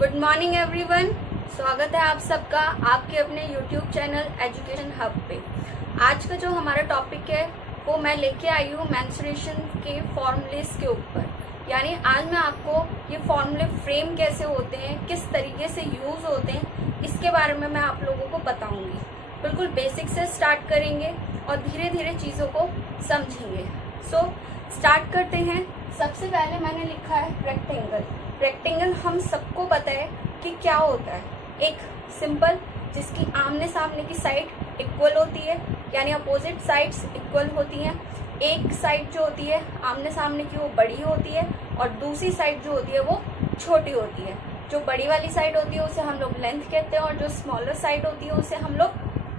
Good morning everyone. स्वागत है आप सबका आपके अपने यूट्यूब चैनल एजुकेशन हब पे। आज का जो हमारा टॉपिक है वो मैं लेके आई हूँ मेंस्ट्रुएशन के फॉर्मूलेस के ऊपर। यानी आज मैं आपको ये फॉर्मूले फ्रेम कैसे होते हैं, किस तरीके से यूज़ होते हैं, इसके बारे में मैं आप लोगों को बताऊँगी। बिल्कुल बेसिक से स्टार्ट करेंगे और धीरे धीरे चीज़ों को समझेंगे। सो स्टार्ट करते हैं। सबसे पहले मैंने लिखा है रेक्टेंगल। रेक्टेंगल हम सबको पता है कि क्या होता है। एक सिंपल जिसकी आमने सामने की साइड इक्वल होती है, यानी अपोजिट साइड्स इक्वल होती हैं। एक साइड जो होती है आमने सामने की वो बड़ी होती है और दूसरी साइड जो होती है वो छोटी होती है। जो बड़ी वाली साइड होती है उसे हम लोग लेंथ कहते हैं और जो स्मॉलर साइड होती है उसे हम लोग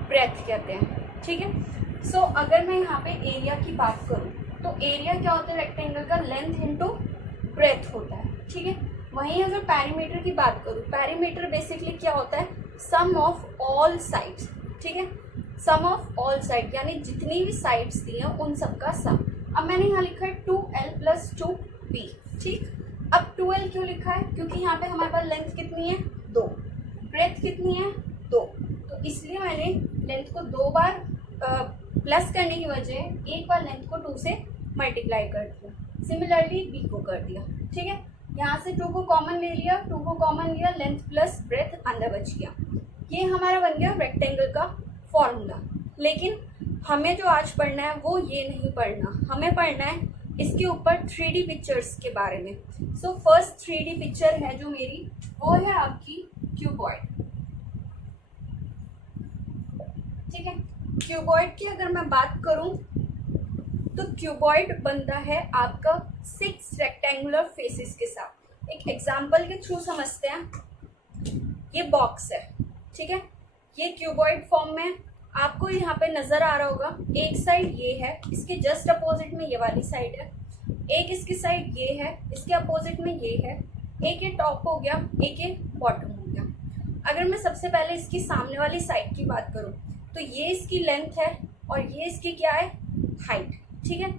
ब्रेथ कहते हैं। ठीक है। सो अगर मैं यहाँ पे एरिया की बात करूँ तो एरिया क्या होता है रेक्टेंगल का, लेंथ इंटू ब्रेथ होता है। ठीक है। वहीं अगर पैरीमीटर की बात करूँ, पैरीमीटर बेसिकली क्या होता है, सम ऑफ ऑल साइड्स। ठीक है, सम ऑफ ऑल साइड यानी जितनी भी साइड्स दी हैं उन सब का सम। अब मैंने यहाँ लिखा है 2L + 2B। ठीक, अब 2L क्यों लिखा है, क्योंकि यहाँ पे हमारे पास लेंथ कितनी है 2, ब्रेथ कितनी है 2, तो इसलिए मैंने लेंथ को 2 बार प्लस करने की वजह एक बार लेंथ को 2 से मल्टीप्लाई कर दिया। सिमिलरली B को कर दिया। ठीक है, यहाँ से 2 को कॉमन ले लिया, 2 को कॉमन लिया, लेंथ प्लस ब्रेथ अंदर बच गया। ये हमारा बन गया रेक्टेंगल का फॉर्मूला। लेकिन हमें जो आज पढ़ना है वो ये नहीं पढ़ना, हमें पढ़ना है इसके ऊपर 3D पिक्चर्स के बारे में। सो फर्स्ट 3D पिक्चर है जो मेरी वो है आपकी क्यूबॉइड। ठीक है, क्यूबॉइड की अगर मैं बात करूं तो क्यूबॉइड बनता है आपका 6 रेक्टेंगुलर फेसेस के साथ। एक एग्जांपल के थ्रू समझते हैं। ये बॉक्स है, ठीक है, ये क्यूबॉइड फॉर्म में आपको यहाँ पे नजर आ रहा होगा। एक साइड ये है, इसके जस्ट अपोजिट में ये वाली साइड है, एक इसकी साइड ये है, इसके अपोजिट में ये है, एक ये टॉप हो गया, एक ये बॉटम हो गया। अगर मैं सबसे पहले इसकी सामने वाली साइड की बात करूँ तो ये इसकी लेंथ है और ये इसकी क्या है, हाइट। ठीक है,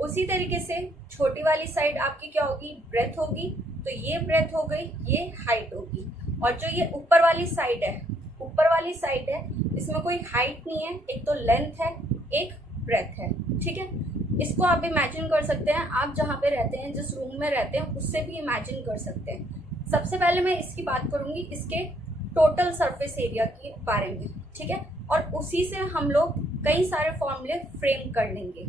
उसी तरीके से छोटी वाली साइड आपकी क्या होगी, ब्रेथ होगी, तो ये ब्रेथ हो गई, ये हाइट होगी। और जो ये ऊपर वाली साइड है, ऊपर वाली साइड है, इसमें कोई हाइट नहीं है, एक तो लेंथ है, एक ब्रेथ है। ठीक है, इसको आप इमेजिन कर सकते हैं, आप जहाँ पे रहते हैं, जिस रूम में रहते हैं उससे भी इमेजिन कर सकते हैं। सबसे पहले मैं इसकी बात करूंगी इसके टोटल सरफेस एरिया के बारे में। ठीक है, और उसी से हम लोग कई सारे फॉर्मूले फ्रेम कर लेंगे।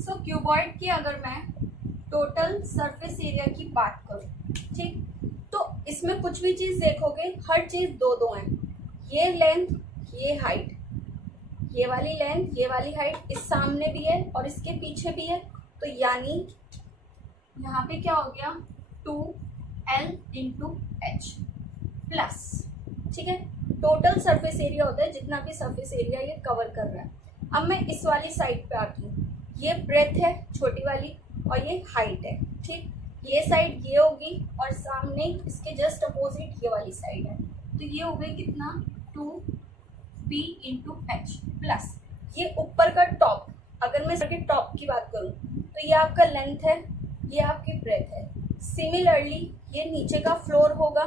सो क्यूबॉइड की अगर मैं टोटल सरफेस एरिया की बात करूं, ठीक, तो इसमें कुछ भी चीज देखोगे हर चीज 2-2 है। ये लेंथ, ये हाइट, ये वाली लेंथ, ये वाली हाइट, इस सामने भी है और इसके पीछे भी है। तो यानी यहाँ पे क्या हो गया 2L × H प्लस। ठीक है, टोटल सरफेस एरिया होता है जितना भी सरफेस एरिया ये कवर कर रहा है। अब मैं इस वाली साइड पे आती हूँ, ये ब्रेथ है छोटी वाली और ये हाइट है। ठीक, ये साइड ये होगी और सामने इसके जस्ट अपोजिट ये वाली साइड है, तो ये हो गई कितना 2B × H प्लस ये ऊपर का टॉप। अगर मैं इसके टॉप की बात करूँ तो ये आपका लेंथ है, ये आपकी ब्रेथ है। सिमिलरली ये नीचे का फ्लोर होगा।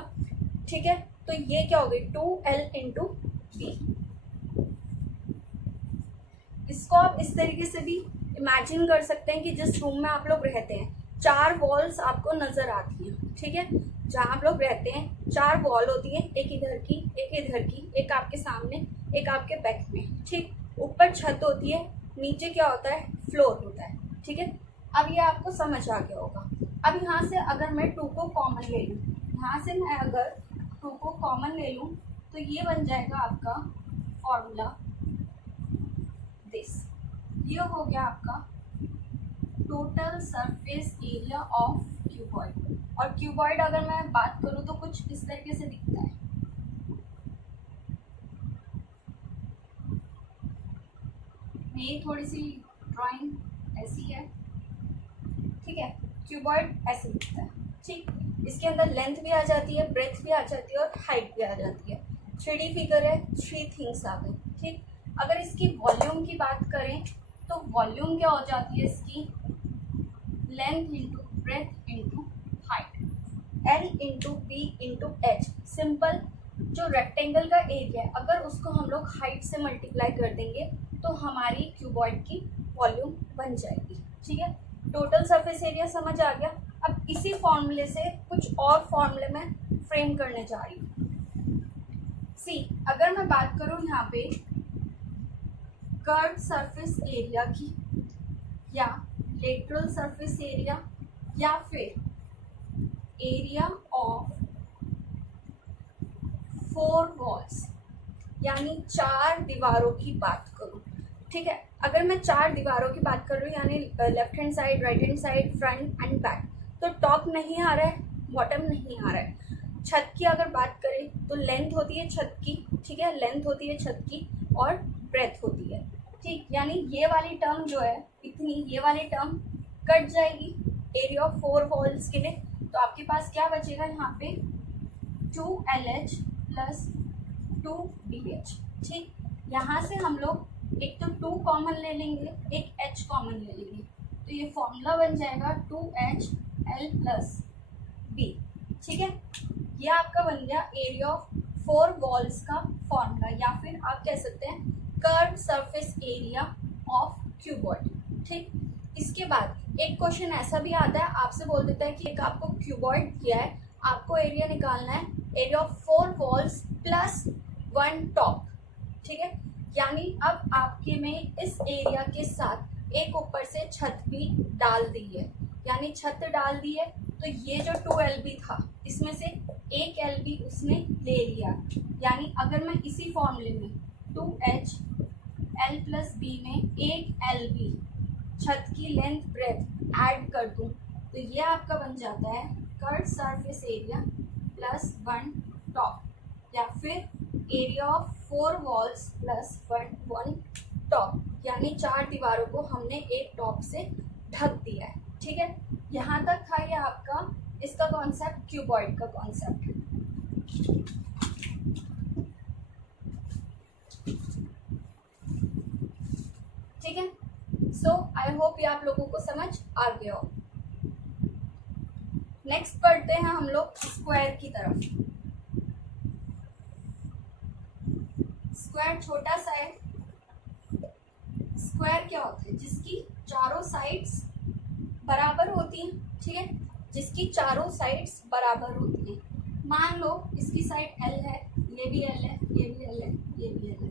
ठीक है, तो ये क्या हो गई 2L × B। इसको आप इस तरीके से भी इमेजिन कर सकते हैं कि जिस रूम में आप लोग रहते हैं 4 वॉल्स आपको नजर आती हैं। ठीक है, जहाँ आप लोग रहते हैं 4 वॉल होती है, एक इधर की, एक इधर की, एक आपके सामने, एक आपके बैक में। ठीक, ऊपर छत होती है, नीचे क्या होता है, फ्लोर होता है। ठीक है, अब ये आपको समझ आ गया होगा। अब यहाँ से अगर मैं 2 को कॉमन ले लूँ, यहाँ से मैं अगर 2 को कॉमन ले लूँ तो ये बन जाएगा आपका फॉर्मूला दिस। ये हो गया आपका total surface area of cuboid. और क्यूबॉइड अगर मैं बात करूँ तो कुछ इस तरीके से दिखता है। मेरी थोड़ी सी ड्राइंग ऐसी है। ठीक है, क्यूबॉइड ऐसे दिखता है। ठीक, इसके अंदर लेंथ भी आ जाती है, ब्रेथ भी आ जाती है और हाइट भी आ जाती है। 3D फिगर है, 3 थिंग्स आ गई। ठीक, अगर इसकी वॉल्यूम की बात करें तो वॉल्यूम क्या हो जाती है इसकी, length into breadth into height. L into B into H. Simple, जो रेक्टेंगल का एरिया है अगर उसको हम लोग हाइट से मल्टीप्लाई कर देंगे तो हमारी क्यूबॉइड की वॉल्यूम बन जाएगी। ठीक है, टोटल सरफेस एरिया समझ आ गया। अब इसी फॉर्मूले से कुछ और फॉर्मूले में फ्रेम करने जा रही हूँ। सी, अगर मैं बात करूँ यहाँ पे कर्व सरफेस एरिया की, या लेटरल सरफेस एरिया, या फिर एरिया ऑफ 4 वॉल्स, यानी 4 दीवारों की बात करूं। ठीक है, अगर मैं 4 दीवारों की बात कर रही हूँ, यानी left hand side, right hand side, front end back, तो टॉप नहीं आ रहा है, बॉटम नहीं आ रहा है। छत की अगर बात करें तो लेंथ होती है छत की, ठीक है, लेंथ होती है छत की और ब्रेथ होती है। ठीक, यानी ये वाली टर्म जो है इतनी, ये वाली टर्म कट जाएगी एरिया ऑफ 4 वॉल्स के लिए। तो आपके पास क्या बचेगा यहाँ पे 2LH प्लस 2BH। ठीक, यहाँ से हम लोग एक तो 2 कॉमन ले लेंगे, एक H कॉमन ले लेंगे, तो ये फॉर्मूला बन जाएगा 2HL प्लस B। ठीक है, ये आपका बन गया एरिया ऑफ 4 वॉल्स का फॉर्मूला, या फिर आप कह सकते हैं curve surface area of cuboid. ठीक, इसके बाद एक क्वेश्चन ऐसा भी आता है, आपसे बोल देता है कि एक आपको क्यूबॉइड दिया है, आपको एरिया निकालना है, area of 4 walls plus 1 top. ठीक है, यानी अब आपके में इस एरिया के साथ एक ऊपर से छत भी डाल दी है, यानी छत डाल दी है, तो ये जो 2LB था इसमें से 1 LB उसने ले लिया। यानी अगर मैं इसी फॉर्मूले में 2HL प्लस B में 1 LB छत की लेंथ ब्रेथ ऐड कर दूं, तो ये आपका बन जाता है curve surface area plus 1 top, या फिर area of 4 walls plus 1 top, यानी 4 दीवारों को हमने एक टॉप से ढक दिया है। ठीक है, यहाँ तक था ये आपका इसका कॉन्सेप्ट, क्यूबॉइड का कॉन्सेप्ट। ठीक है, सो आई होप ये आप लोगों को समझ आ गया हो। नेक्स्ट पढ़ते हैं हम लोग स्क्वायर की तरफ। स्क्वायर छोटा सा है। स्क्वायर क्या होता है? जिसकी चारों साइड्स बराबर होती हैं। ठीक है, जिसकी चारों साइड्स बराबर होती हैं। मान लो इसकी साइड L है, ये भी L है, ये भी L है, ये भी L है।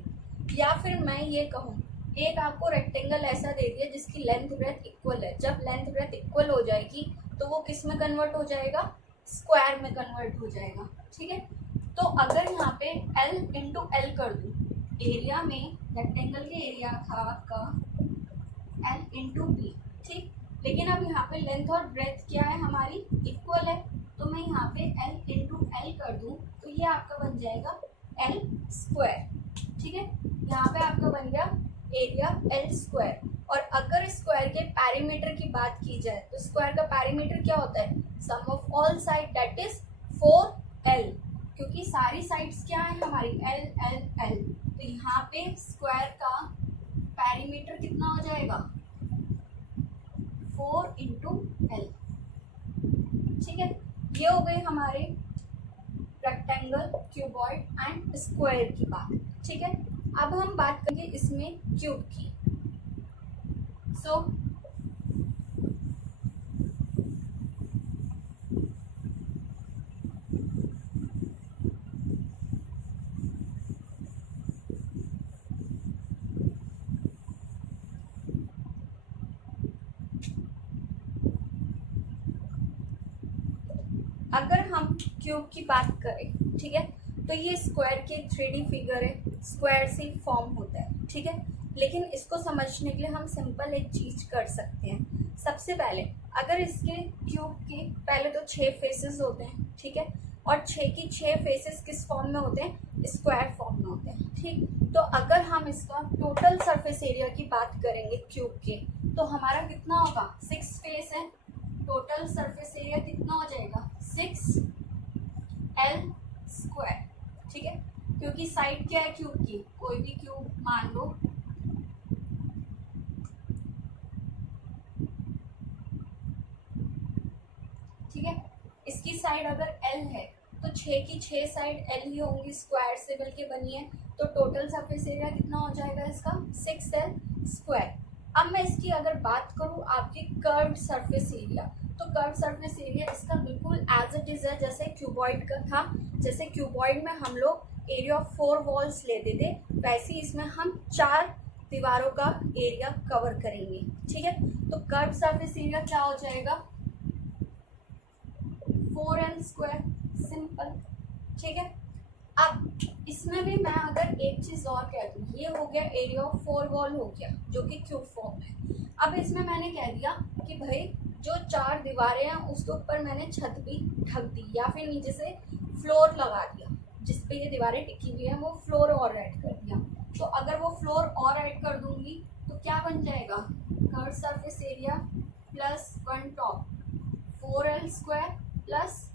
या फिर मैं ये कहूँ, एक आपको रेक्टेंगल ऐसा दे दिया जिसकी लेंथ ब्रेथ इक्वल है। जब लेंथ ब्रेथ इक्वल हो जाएगी तो वो किस में कन्वर्ट हो जाएगा? स्क्वायर में कन्वर्ट हो जाएगा। ठीक है, तो अगर यहाँ पे L इंटू L कर दूँ, एरिया में रेक्टेंगल के एरिया था आपका L इंटू B। ठीक, लेकिन अब यहाँ पे लेंथ और ब्रेथ क्या है हमारी? इक्वल है, तो मैं यहाँ पे L इंटू L कर दूँ तो ये आपका बन जाएगा L स्क्वायर। ठीक है, यहाँ पे आपका बन गया एरिया L स्क्वायर। और अगर स्क्वायर के पैरीमीटर की बात की जाए तो स्क्वायर का पैरीमीटर क्या होता है? Sum of all side that is 4L, क्योंकि सारी साइड्स क्या है हमारी? L L L। तो यहाँ पे स्क्वायर का पैरीमीटर कितना हो जाएगा? 4 इंटू L। ठीक है, ये हो गई हमारे रेक्टेंगल, क्यूबॉइड एंड स्क्वायर की बात। ठीक है, अब हम बात करेंगे इसमें क्यूब की। सो अगर हम क्यूब की बात करें, ठीक है, तो ये स्क्वायर की 3D फिगर है, स्क्वायर से फॉर्म होता है। ठीक है, लेकिन इसको समझने के लिए हम सिंपल एक चीज कर सकते हैं। सबसे पहले अगर इसके क्यूब के पहले तो 6 फेसेस होते हैं। ठीक है, और 6 की 6 फेसेस किस फॉर्म में होते हैं? स्क्वायर फॉर्म में होते हैं। ठीक, तो अगर हम इसका टोटल सरफेस एरिया की बात करेंगे क्यूब के, तो हमारा कितना होगा? 6 फेस है, टोटल सरफेस एरिया कितना हो जाएगा? 6L square. ठीक है, क्योंकि साइड क्या है क्यूब की? कोई भी क्यूब मान लो, ठीक है, इसकी साइड अगर L है तो 6 की 6 साइड L ही होंगी, स्क्वायर से मिलके बनी है, तो टोटल सरफेस एरिया कितना हो जाएगा इसका 6L स्क्वायर। अब मैं इसकी अगर बात करूँ आपकी कर्व्ड सरफेस एरिया, तो कर्व्ड सरफेस एरिया इसका बिल्कुल एज इट इज़ है जैसे क्यूबॉइड का था। जैसे क्यूबॉइड में हम लोग एरिया ऑफ 4 वॉल्स लेते थे, वैसे ही इसमें हम 4 दीवारों का एरिया कवर करेंगे। ठीक है, तो कर्व्ड सरफेस एरिया क्या हो जाएगा 4L स्क्वायर, सिंपल। ठीक है, अब इसमें भी मैं अगर एक चीज़ और कह दूँ, ये हो गया एरिया ऑफ 4 वॉल हो गया जो कि क्यूब फॉर्म है। अब इसमें मैंने कह दिया कि भाई जो 4 दीवारें हैं उसके ऊपर मैंने छत भी ढक दी या फिर नीचे से फ्लोर लगा दिया, जिस पे ये दीवारें टिकी हुई हैं वो फ्लोर और ऐड कर दिया। तो अगर वो फ्लोर और ऐड कर दूंगी तो क्या बन जाएगा curved surface area plus 1 top 4L square plus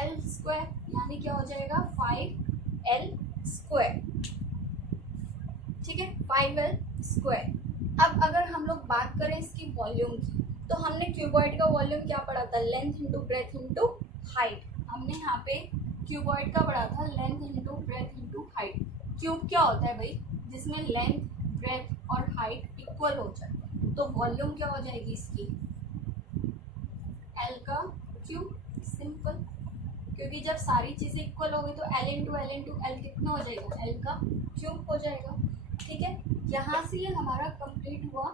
L square, यानी क्या हो जाएगा 5L स्क्वायर। ठीक है, 5L स्क्वायर। अब अगर हम लोग बात करें इसकी वॉल्यूम की, तो हमने क्यूबॉइड का वॉल्यूम क्या पढ़ा था, length into breadth into height. हमने यहाँ पे क्यूबॉइड का पढ़ा था length into breadth into height. Cube क्या होता है भाई, जिसमें लेंथ ब्रेथ और हाइट इक्वल हो जाए, तो वॉल्यूम क्या हो जाएगी इसकी L का क्यूब, सिंपल। क्योंकि जब सारी चीज़ें इक्वल हो गई तो L इंटू L कितना हो जाएगा L का क्यूब हो जाएगा। ठीक है, यहाँ से ये हमारा कंप्लीट हुआ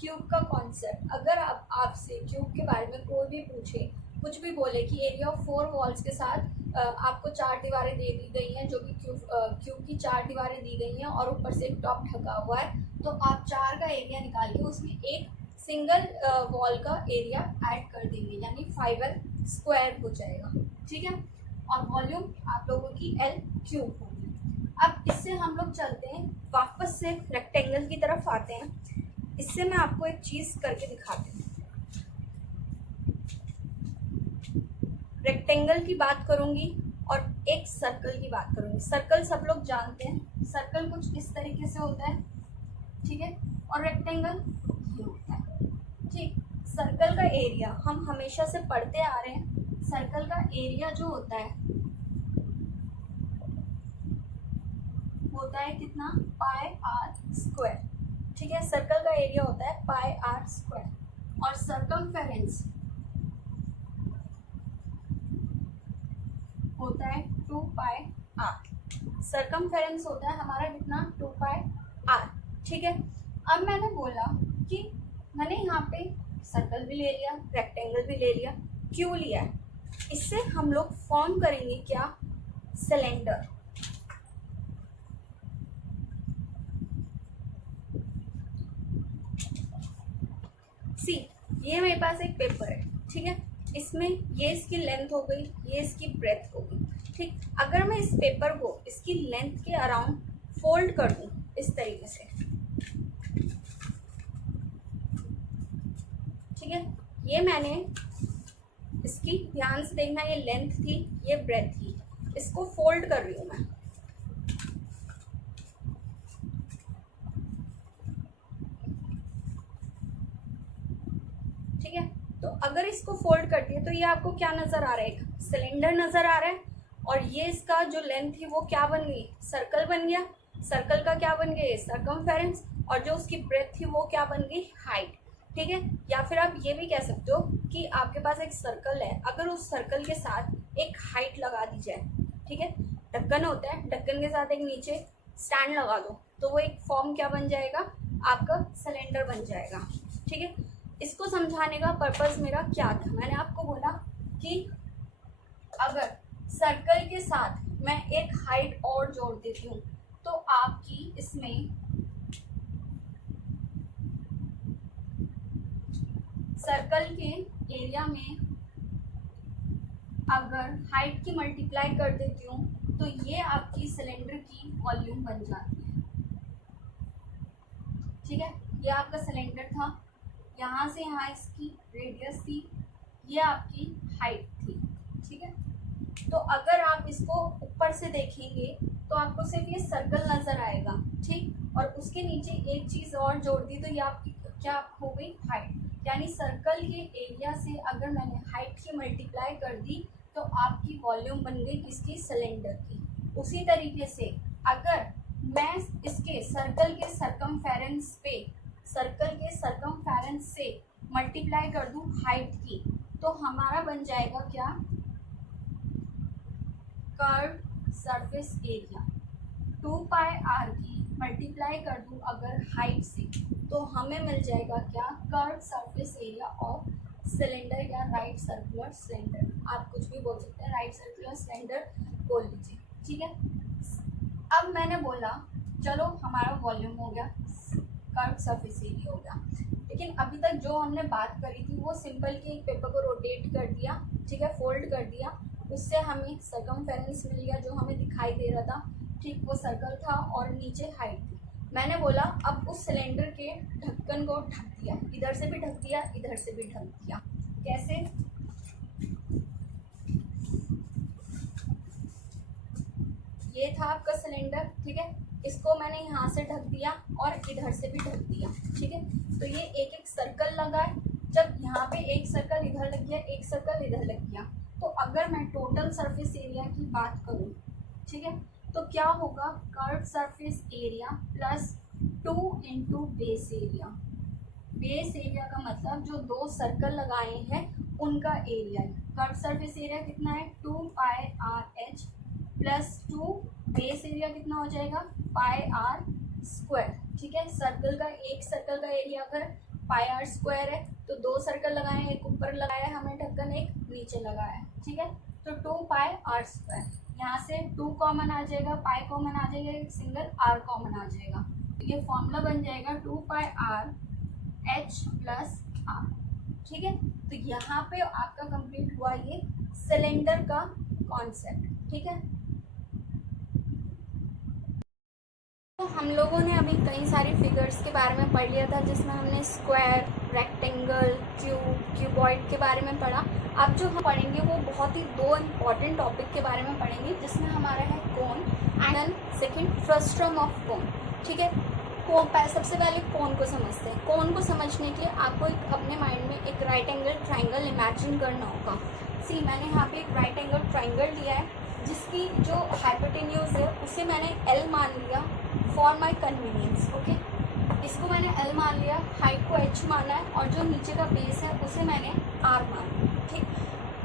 क्यूब का कॉन्सेप्ट। अगर आपसे क्यूब के बारे में कोई भी पूछे, कुछ भी बोले कि एरिया ऑफ 4 वॉल्स के साथ आपको 4 दीवारें दे दी गई हैं, जो कि क्यूब की 4 दीवारें दी गई हैं और ऊपर से एक टॉप ढका हुआ है, तो आप 4 का एरिया निकाल के उसमें एक सिंगल वॉल का एरिया ऐड कर देंगे, यानी 5L स्क्वायर हो जाएगा। ठीक है, और वॉल्यूम आप लोगों की L क्यूब होगी। अब इससे हम लोग चलते हैं वापस से रेक्टेंगल की तरफ आते हैं। इससे मैं आपको एक चीज़ करके दिखाती हूँ। रेक्टेंगल की बात करूँगी और एक सर्कल की बात करूँगी। सर्कल सब लोग जानते हैं, सर्कल कुछ इस तरीके से होता है। ठीक है, और रेक्टेंगल ये होता है। ठीक, सर्कल का एरिया हम हमेशा से पढ़ते आ रहे हैं। सर्कल का एरिया जो होता है कितना पाई आर स्क्वायर। ठीक है, सर्कल का एरिया होता है पाई आर स्क्वायर और सरकमफेरेंस होता है 2 पाई आर। सरकमफेरेंस होता है हमारा कितना 2 पाई आर। ठीक है, अब मैंने बोला कि मैंने यहाँ पे सर्कल भी ले लिया, रेक्टेंगल भी ले लिया, क्यों लिया है, इससे हम लोग फॉर्म करेंगे क्या सिलेंडर। सी, ये मेरे पास एक पेपर है। ठीक है, इसमें ये इसकी लेंथ हो गई, ये इसकी ब्रेथ हो गई। ठीक, अगर मैं इस पेपर को इसकी लेंथ के अराउंड फोल्ड कर दूं इस तरीके से, ठीक है, ये मैंने इसकी ध्यान से देखना, ये लेंथ थी, ये ब्रेथ थी, इसको फोल्ड कर रही हूँ मैं। ठीक है, तो अगर इसको फोल्ड कर दिया तो ये आपको क्या नजर आ रहा है, एक सिलेंडर नजर आ रहा है, और ये इसका जो लेंथ थी वो क्या बन गई, सर्कल बन गया। सर्कल का क्या बन गया, सर्कमफेरेंस, और जो उसकी ब्रेथ थी वो क्या बन गई, हाइट। ठीक है, या फिर आप ये भी कह सकते हो कि आपके पास एक सर्कल है, अगर उस सर्कल के साथ एक हाइट लगा दी जाए, ठीक है, ढक्कन होता है, ढक्कन के साथ एक नीचे स्टैंड लगा दो, तो वो एक फॉर्म क्या बन जाएगा, आपका सिलेंडर बन जाएगा। ठीक है, इसको समझाने का पर्पस मेरा क्या था, मैंने आपको बोला कि अगर सर्कल के साथ मैं एक हाइट और जोड़ देती हूँ तो आपकी इसमें सर्कल के एरिया में अगर हाइट की मल्टीप्लाई कर देती हूँ तो ये आपकी सिलेंडर की वॉल्यूम बन जाती है। ठीक है, ये आपका सिलेंडर था, यहाँ से यहाँ इसकी रेडियस थी, ये आपकी हाइट थी। ठीक है, तो अगर आप इसको ऊपर से देखेंगे तो आपको सिर्फ ये सर्कल नज़र आएगा। ठीक, और उसके नीचे एक चीज़ और जोड़ दी तो ये आपकी क्या हो गई, हाइट। यानी सर्कल के एरिया से अगर मैंने हाइट की मल्टीप्लाई कर दी तो आपकी वॉल्यूम बन गई किसकी, सिलेंडर की। उसी तरीके से अगर मैं इसके सर्कल के सरकमफेरेंस से मल्टीप्लाई कर दूं हाइट की, तो हमारा बन जाएगा क्या, curve surface area. 2 pi R की मल्टीप्लाई कर दूं अगर हाइट से, तो हमें मिल जाएगा क्या, curve surface area of cylinder या राइट सर्कुलर सिलेंडर। आप कुछ भी बोल सकते हैं, राइट सर्कुलर सिलेंडर बोल लीजिए, ठीक है। अब मैंने बोला चलो हमारा वॉल्यूम हो गया, कर्व सरफेस एरिया हो गया, लेकिन अभी तक जो हमने बात करी थी वो सिंपल कि एक पेपर को रोटेट कर दिया, ठीक है, फोल्ड कर दिया, उससे हमें सरकमफेरेंस मिल गया जो हमें दिखाई दे रहा था, ठीक, वो सर्कल था और नीचे हाइट थी। मैंने बोला अब उस सिलेंडर के ढक्कन को ढक दिया, इधर से भी ढक दिया, इधर से भी ढक दिया। कैसे, ये था आपका सिलेंडर, ठीक है, इसको मैंने यहाँ से ढक दिया और इधर से भी ढक दिया, ठीक है। तो ये एक एक सर्कल लगा है, जब यहाँ पे एक सर्कल इधर लग गया, एक सर्कल इधर लग गया, तो अगर मैं टोटल सरफेस एरिया की बात करूँ, ठीक है, तो क्या होगा, curve surface area plus 2 into base area. Base area का मतलब जो 2 सर्कल लगाए हैं उनका एरिया है। कर्व सरफेस एरिया कितना है, 2 pi R H plus 2, base area कितना हो जाएगा, पाई आर स्क्वायर, ठीक है। सर्कल का, एक सर्कल का एरिया अगर पाई आर स्क्वायर है तो 2 सर्कल लगाए हैं, एक ऊपर लगाया है हमने ढक्कन, एक नीचे लगाया है, ठीक है, तो 2 पाई आर स्क्वायर। यहाँ से 2 कॉमन आ जाएगा, पाई कॉमन आ जाएगा, एक सिंगल आर कॉमन आ जाएगा, तो ये फॉर्मूला बन जाएगा 2 pi R H plus are, ठीक है। तो यहाँ पे आपका कंप्लीट हुआ ये सिलेंडर का कॉन्सेप्ट, ठीक है। तो हम लोगों ने अभी कई सारी फिगर्स के बारे में पढ़ लिया था, जिसमें हमने स्क्वायर, रेक्टेंगल, क्यूब, क्यूबॉइड के बारे में पढ़ा। अब जो हम पढ़ेंगे वो बहुत ही 2 इम्पॉर्टेंट टॉपिक के बारे में पढ़ेंगे, जिसमें हमारा है cone and second frustum of cone, ठीक है। सबसे पहले कोन को समझते हैं। कोन को समझने के लिए आपको एक अपने माइंड में एक राइट एंगल ट्राइंगल इमेजिन करना होगा। सी मैंने यहाँ पे एक राइट एंगल ट्राइंगल लिया है, जिसकी जो हाइपोटेन्यूज है उसे मैंने L मान लिया फॉर माई कन्वीनियंस, ओके। इसको मैंने L मान लिया, हाइट को H माना है, और जो नीचे का बेस है उसे मैंने R माना, ठीक।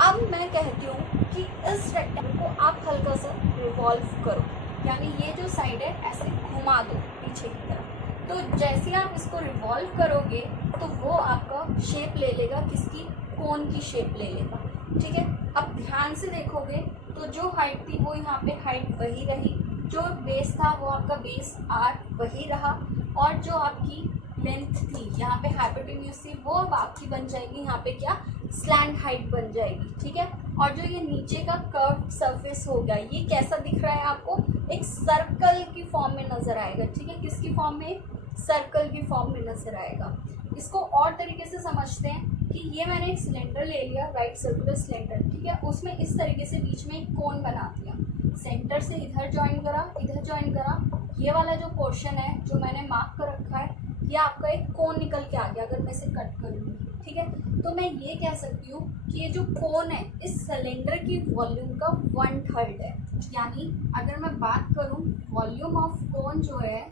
अब मैं कहती हूँ कि इस रेक्टेंगल को आप हल्का सा रिवॉल्व करो, यानी ये जो साइड है ऐसे घुमा दो पीछे की तरफ। तो जैसे आप इसको रिवॉल्व करोगे तो वो आपका शेप ले लेगा, किसकी, कोन की शेप ले लेगा, ठीक है। अब ध्यान से देखोगे तो जो हाइट थी वो यहाँ पे हाइट वही रही, जो बेस था वो आपका बेस आर वही रहा, और जो आपकी लेंथ थी यहाँ पे हाइपोटेन्यूज थी वो अब आपकी बन जाएगी यहाँ पे क्या, स्लैंट हाइट बन जाएगी, ठीक है। और जो ये नीचे का कर्व सरफेस हो गया, ये कैसा दिख रहा है आपको, एक सर्कल की फॉर्म में नजर आएगा, ठीक है। किसकी फॉर्म में, सर्कल की फॉर्म में नजर आएगा। इसको और तरीके से समझते हैं कि ये मैंने एक सिलेंडर ले लिया, राइट सर्कुलर सिलेंडर, ठीक है, उसमें इस तरीके से बीच में एक कोन बना दिया, सेंटर से इधर ज्वाइन करा, इधर ज्वाइन करा, ये वाला जो पोर्शन है जो मैंने मार्क कर रखा है, ये आपका एक कोन निकल के आ गया अगर मैं इसे कट करूँगी, ठीक है। तो मैं ये कह सकती हूँ कि ये जो कोन है इस सिलेंडर की वॉल्यूम का 1/3 है, यानी अगर मैं बात करूँ वॉल्यूम ऑफ कोन जो है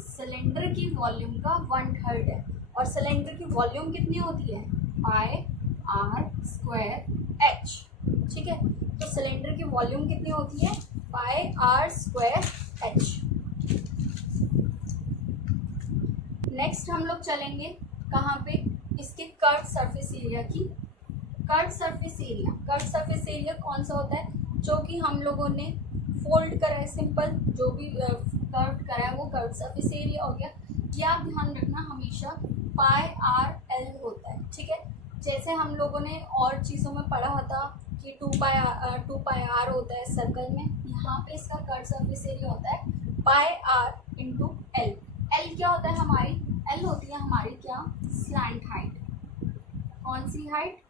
सिलेंडर की वॉल्यूम का 1/3 है। और सिलेंडर की वॉल्यूम कितनी होती है, पाई आर स्क्वायर एच, ठीक है। तो सिलेंडर की वॉल्यूम कितनी होती है, pi R square H. Next हम लोग चलेंगे कहाँ पे, इसके कर्व सरफेस एरिया की। कर्व सरफेस एरिया कौन सा होता है, जो कि हम लोगों ने फोल्ड करा है, सिंपल जो भी कर्व करा है वो कर्व सरफेस एरिया हो गया। ये आप ध्यान रखना हमेशा पाई आर एल होता है, ठीक है। जैसे हम लोगों ने और चीज़ों में पढ़ा था कि 2 पाई आर होता है सर्कल में, यहाँ पे इसका कर्व सरफेस एरिया होता है pi are into L. L क्या होता है हमारी, एल होती है हमारी क्या, स्लैंट हाइट। कौन सी हाइट,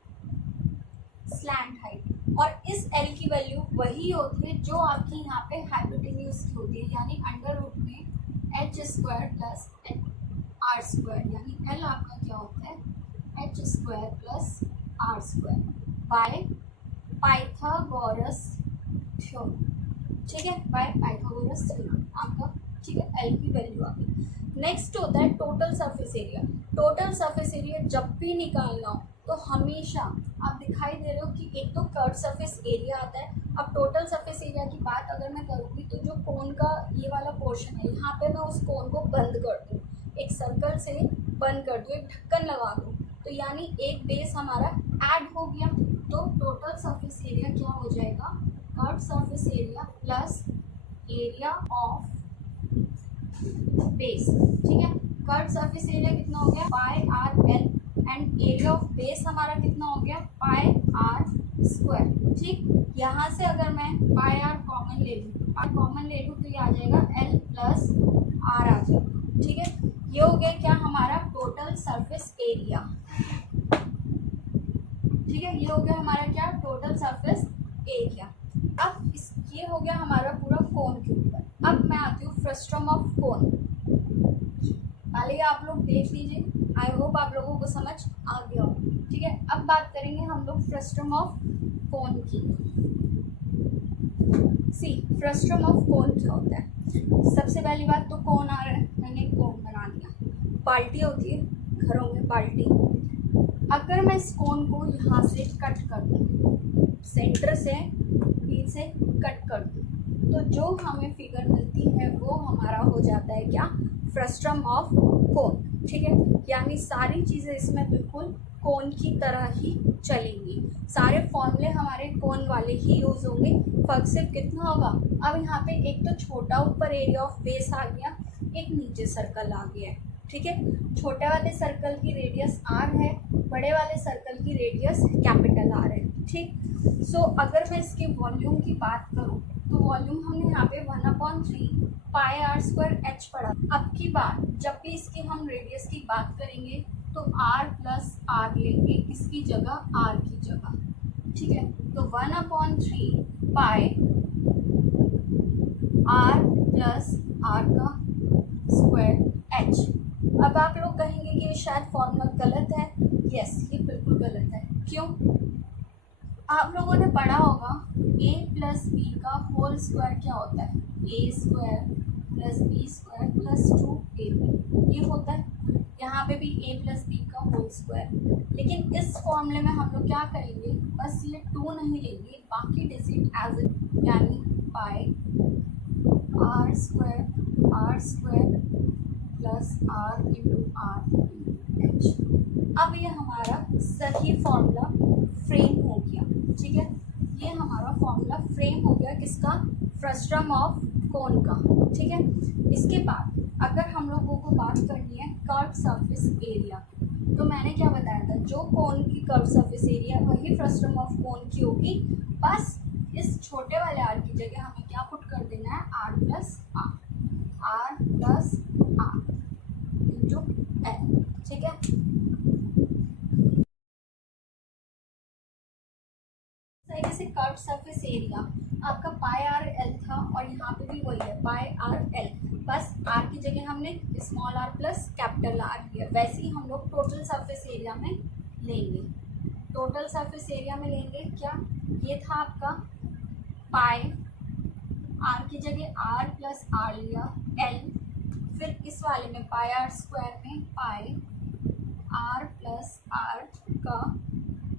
स्लैंट हाइट। और इस एल की वैल्यू वही होती है जो आपकी यहाँ पे हाइपोटेन्यूज की होती है, यानी अंडर रूट में H square plus R square, यानी एल आपका क्या होता है, H square plus R square by Pythagoras theorem, ठीक है, बाय पाइथागोरस थ्योरम आपका, ठीक है, एल की वैल्यू आ गई। नेक्स्ट होता है total surface area. Total surface area जब भी निकालना हो तो हमेशा आप दिखाई दे रहे हो कि एक तो कर्व सरफेस एरिया आता है। अब टोटल सरफेस एरिया की बात अगर मैं करूँगी तो जो कोन का ये वाला पोर्शन है यहाँ पे मैं उस कोन को बंद कर दूँ, एक सर्कल से बंद कर दूँ, एक ढक्कन लगा दूँ, तो यानी एक बेस हमारा ऐड हो गया। तो टोटल सरफेस एरिया क्या हो जाएगा, curve surface area plus area of base, ठीक है। कर्व सरफेस एरिया कितना हो गया, pi R L, and area of base हमारा कितना हो गया, पाई आर स्क्वायर, ठीक। यहाँ से अगर मैं पाई आर कॉमन ले लूँ, तो ये आ जाएगा एल प्लस आर आ जाएगा, ठीक है। ये हो गया क्या हमारा टोटल सरफेस एरिया, ठीक है, ये हो गया हमारा क्या टोटल सरफेस एरिया। अब ये हो गया हमारा पूरा कोन के ऊपर। अब मैं आती हूँ फ्रस्टम ऑफ कोन। पहले आप लोग देख लीजिए, आई होप आप लोगों को समझ आ गया हो, ठीक है। अब बात करेंगे हम लोग फ्रस्टम ऑफ कोन की। सी फ्रस्टम ऑफ कोन क्या होता है। सबसे पहली बात तो कोन आ रहा है, मैंने कोन बना दिया। बाल्टी होती है घरों में, बाल्टी। अगर मैं इस कोन को यहाँ से कट कर दूँ, सेंटर से बीच से कट कर दूँ, तो जो हमें फिगर मिलती है वो हमारा हो जाता है क्या, फ्रस्टम ऑफ कोन, ठीक है। यानी सारी चीज़ें इसमें बिल्कुल कोन की तरह ही चलेंगी, सारे फॉर्मूले हमारे कोन वाले ही यूज होंगे। फर्क सिर्फ कितना होगा, अब यहाँ पे एक तो छोटा ऊपर एरिया ऑफ बेस आ गया, एक नीचे सर्कल आ गया है, ठीक है। छोटे वाले सर्कल की रेडियस आर है, बड़े वाले सर्कल की रेडियस कैपिटल आर है, ठीक। सो अगर मैं इसके वॉल्यूम की बात करूँ तो वॉल्यूम हमने यहाँ पे 1/3 पाई आर स्क्वायर एच पढ़ा। अब की बात जब भी इसकी हम रेडियस की बात करेंगे तो आर प्लस आर लेंगे इसकी जगह, आर की जगह, ठीक है। तो 1/3 पाई आर प्लस आर का स्क्वायर एच। अब आप लोग कहेंगे कि ये शायद फॉर्मूला गलत है। यस, ये बिल्कुल गलत है। क्यों? आप लोगों ने पढ़ा होगा a प्लस बी का होल स्क्वायर क्या होता है, A square plus B square plus 2ab, ये होता है। यहाँ पे भी a प्लस बी का होल स्क्वायर। लेकिन इस फॉर्मूले में हम लोग क्या करेंगे, बस ये 2 नहीं लेंगे, बाकी डिजिट एज इट, यानी pi R square plus R into R H. अब ये हमारा सही फॉर्मूला फ्रेम हो गया, ठीक है। ये हमारा फॉर्मूला फ्रेम हो गया किसका, फ्रस्टम ऑफ कोन का, ठीक है। इसके बाद अगर हम लोगों को बात करनी है कर्व सरफेस एरिया, तो मैंने क्या बताया था, जो कोन की कर्व सरफेस एरिया वही फ्रस्टम ऑफ कोन की होगी। बस इस छोटे वाले आर की जगह हमें क्या पुट कर देना है, R plus R into L, ठीक है। तरीके से कर्व सरफेस एरिया आपका पाई आर एल था और यहाँ पे भी वही है पाई आर एल, बस आर की जगह हमने small R plus capital R किया। वैसे ही हम लोग टोटल सरफेस एरिया में लेंगे। टोटल सरफेस एरिया में लेंगे क्या, ये था आपका पाई आर की जगह आर प्लस आर लिया एल, फिर इस वाले में पाई आर स्क्वायर में पाई आर प्लस आर का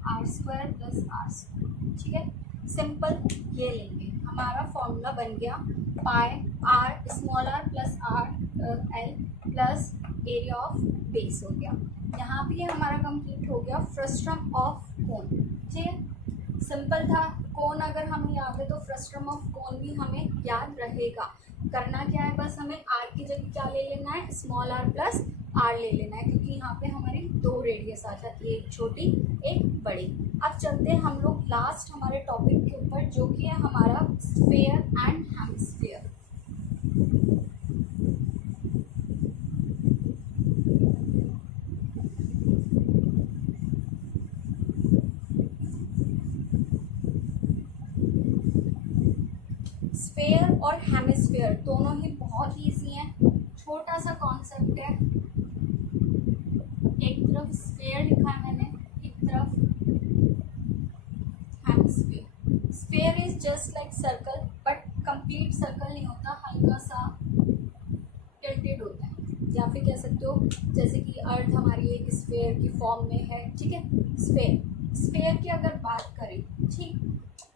R square plus R square, ठीक है। सिंपल ये लेंगे, हमारा फॉर्मूला बन गया pi R small R plus R L plus area of base हो गया। यहाँ पे हमारा कंप्लीट हो गया फ्रस्टम ऑफ कोन, ठीक है। सिंपल था, कोन अगर हमें याद है तो फ्रस्टम ऑफ कोन भी हमें याद रहेगा। करना क्या है, बस हमें आर की जगह क्या ले लेना है, स्मॉल आर प्लस आर ले लेना है, क्योंकि यहाँ पे हमारी 2 रेडियस आ जाती है, एक छोटी एक बड़ी। अब चलते हैं हम लोग लास्ट हमारे टॉपिक के ऊपर, जो कि है हमारा स्फीयर एंड हेमिस्फीयर। स्फीयर और हेमिस्फीयर दोनों ही बहुत ईजी हैं। छोटा सा कॉन्सेप्ट है, एक तरफ स्फीयर लिखा है मैंने, एक तरफ hemisphere, sphere is just like circle, but complete circle नहीं होता, हल्का सा टिल्टेड होता है, या फिर कह सकते हो जैसे कि अर्थ हमारी एक स्फेयर की फॉर्म में है, ठीक है। स्फेयर की अगर बात करें, ठीक,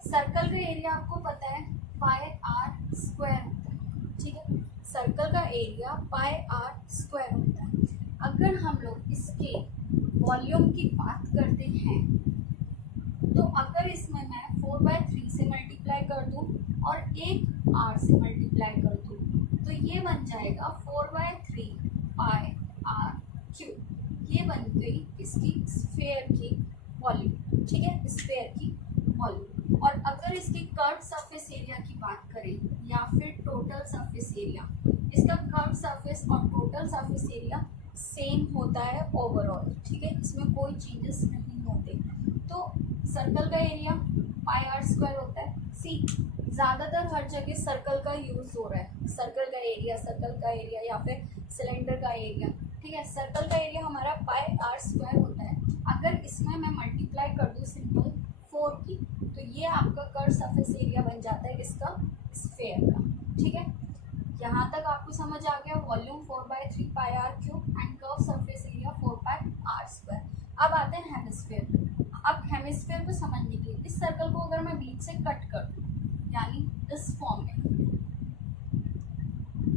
सर्कल का एरिया आपको पता है पाई आर स्क्वायर होता है, ठीक है। सर्कल का एरिया पाई आर स्क्वायर होता है। अगर हम लोग इसके वॉल्यूम की बात करते हैं, तो अगर इसमें मैं 4/3 से मल्टीप्लाई कर दूं और एक आर से मल्टीप्लाई कर दूं, तो ये बन जाएगा 4/3 पाई आर क्यूब। ये बन गई इसकी स्फेयर की वॉल्यूम, ठीक है, स्फेयर की वॉल्यूम। और अगर इसकी कर्व सरफेस एरिया की बात करें या फिर टोटल सरफेस एरिया, इसका कर्व सरफेस और टोटल सरफेस एरिया सेम होता है ओवरऑल, ठीक है, इसमें कोई चेंजेस नहीं होते। तो सर्कल का एरिया पाई आर स्क्वायर होता है। सी, ज़्यादातर हर जगह सर्कल का यूज़ हो रहा है, सर्कल का एरिया या फिर सिलेंडर का एरिया, ठीक है। सर्कल का एरिया हमारा पाई आर स्क्वायर होता है। अगर इसमें मैं मल्टीप्लाई कर दूँ सिंपल 4 की, तो ये आपका कर्व सरफेस एरिया बन जाता है इसका स्फेयर का, ठीक है। यहाँ तक आपको समझ आ गया, volume 4/3 pi R cube and curve surface area 4 pi R square. अब आते हैं हेमिस्फेयर। अब हेमिस्फेयर को समझने के लिए इस सर्कल को अगर मैं बीच से कट कर दूँ, यानी इस फॉर्म में,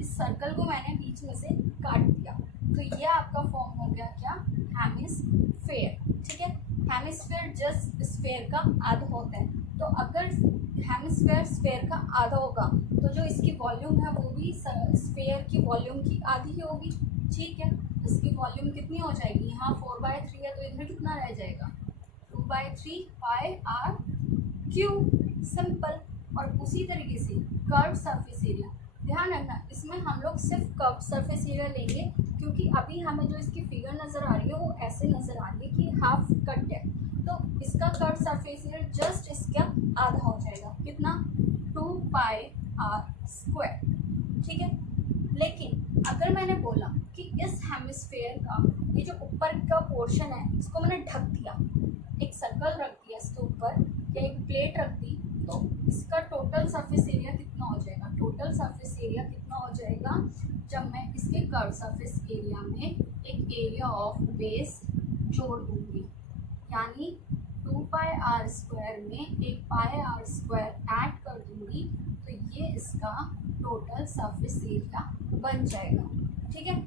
इस सर्कल को मैंने बीच में से काट दिया, तो ये आपका फॉर्म हो गया क्या, हेमिस्फेयर, ठीक है। हेमिस्फेयर जस्ट स्फेयर का आधा होता है। तो अगर हेमिस्फेयर स्फेयर का आधा होगा, तो जो इसकी वॉल्यूम है वो भी स्फेयर की वॉल्यूम की आधी होगी, ठीक है। इसकी वॉल्यूम कितनी हो जाएगी, यहाँ 4/3 है, तो इधर कितना रह जाएगा, 2/3 पाई आर क्यूब, सिंपल। और उसी तरीके से कर्व सरफेस एरिया, ध्यान रखना इसमें हम लोग सिर्फ कर्व सरफेस एरिया लेंगे, क्योंकि अभी हमें जो इसकी फिगर नज़र आ रही है वो ऐसे नज़र आ रही है कि हाफ कट है, तो इसका कर्व सरफेस एरिया जस्ट इसका आधा हो जाएगा, कितना, 2 पाई आर स्क्वायर, ठीक है। लेकिन अगर मैंने बोला कि इस हेमिस्फेयर का ये जो ऊपर का पोर्शन है इसको मैंने ढक दिया, एक सर्कल रख दिया इसके ऊपर या एक प्लेट रख दी, तो इसका टोटल सरफेस एरिया कितना हो जाएगा, टोटल सरफेस एरिया कितना हो जाएगा, जब मैं इसके कर्व सरफेस एरिया में एक एरिया ऑफ बेस जोड़ दूंगी, यानी 2 पाई आर स्क्वायर में एक पाई आर स्क्वायर ऐड कर दूंगी, तो ये इसका टोटल सरफेस एरिया बन जाएगा, ठीक है।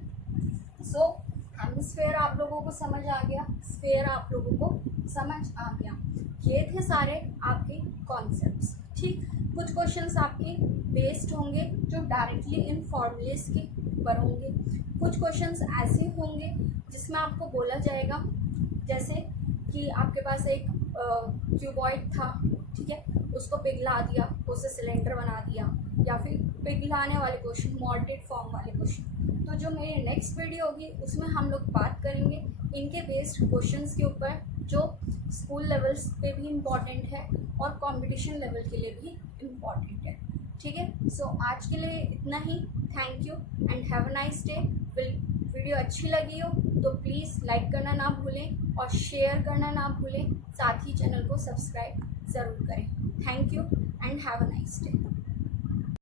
सो हेमिस्फेयर आप लोगों को समझ आ गया, स्फेयर आप लोगों को समझ आ गया। ये थे सारे आपके कॉन्सेप्ट्स, ठीक। कुछ क्वेश्चंस आपके बेस्ड होंगे जो डायरेक्टली इन फॉर्मूलेस के ऊपर होंगे, कुछ क्वेश्चंस ऐसे होंगे जिसमें आपको बोला जाएगा, जैसे कि आपके पास एक क्यूबॉइड था, ठीक है, उसको पिघला दिया, उसे सिलेंडर बना दिया, या फिर पिघलाने वाले क्वेश्चन, मॉल्टेड फॉर्म वाले क्वेश्चन। तो जो मेरी नेक्स्ट वीडियो होगी उसमें हम लोग बात करेंगे इनके बेस्ड क्वेश्चंस के ऊपर, जो स्कूल लेवल्स पे भी इम्पॉर्टेंट है और कंपटीशन लेवल के लिए भी इम्पॉर्टेंट है, ठीक है। सो आज के लिए इतना ही, thank you and have a nice day. Video अच्छी लगी हो तो प्लीज़ लाइक करना ना भूलें और शेयर करना ना भूलें, साथ ही चैनल को सब्सक्राइब ज़रूर करें। Thank you and have a nice day.